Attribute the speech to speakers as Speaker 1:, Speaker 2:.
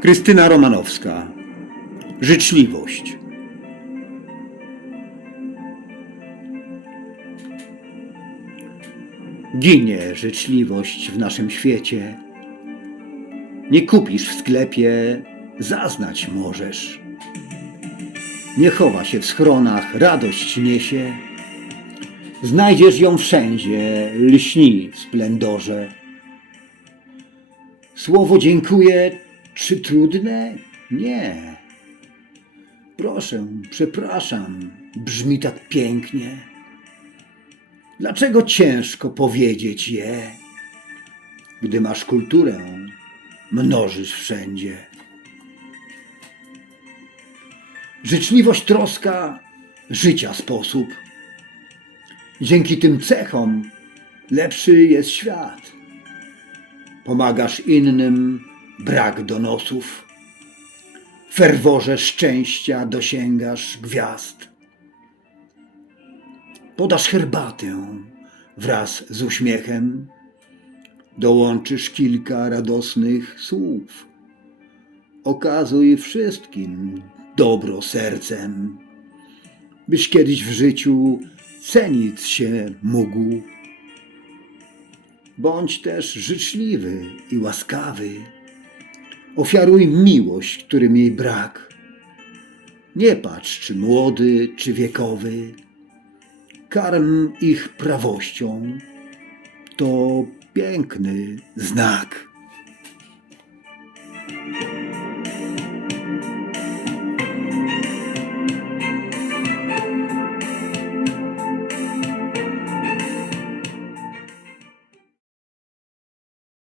Speaker 1: Krystyna Romanowska. Życzliwość. Ginie życzliwość w naszym świecie. Nie kupisz w sklepie, zaznać możesz. Nie chowa się w schronach, radość niesie. Znajdziesz ją wszędzie, lśni w splendorze. Słowo dziękuję, czy trudne? Nie. Proszę, przepraszam, brzmi tak pięknie. Dlaczego ciężko powiedzieć je, gdy masz kulturę, mnożysz wszędzie? Życzliwość, troska, życia sposób. Dzięki tym cechom lepszy jest świat. Pomagasz innym, brak donosów. Ferworze szczęścia dosięgasz gwiazd. Podasz herbatę wraz z uśmiechem. Dołączysz kilka radosnych słów. Okazuj wszystkim dobro sercem, byś kiedyś w życiu cenić się mógł. Bądź też życzliwy i łaskawy. Ofiaruj miłość, którym jej brak. Nie patrz, czy młody, czy wiekowy. Karm ich prawością. To piękny znak.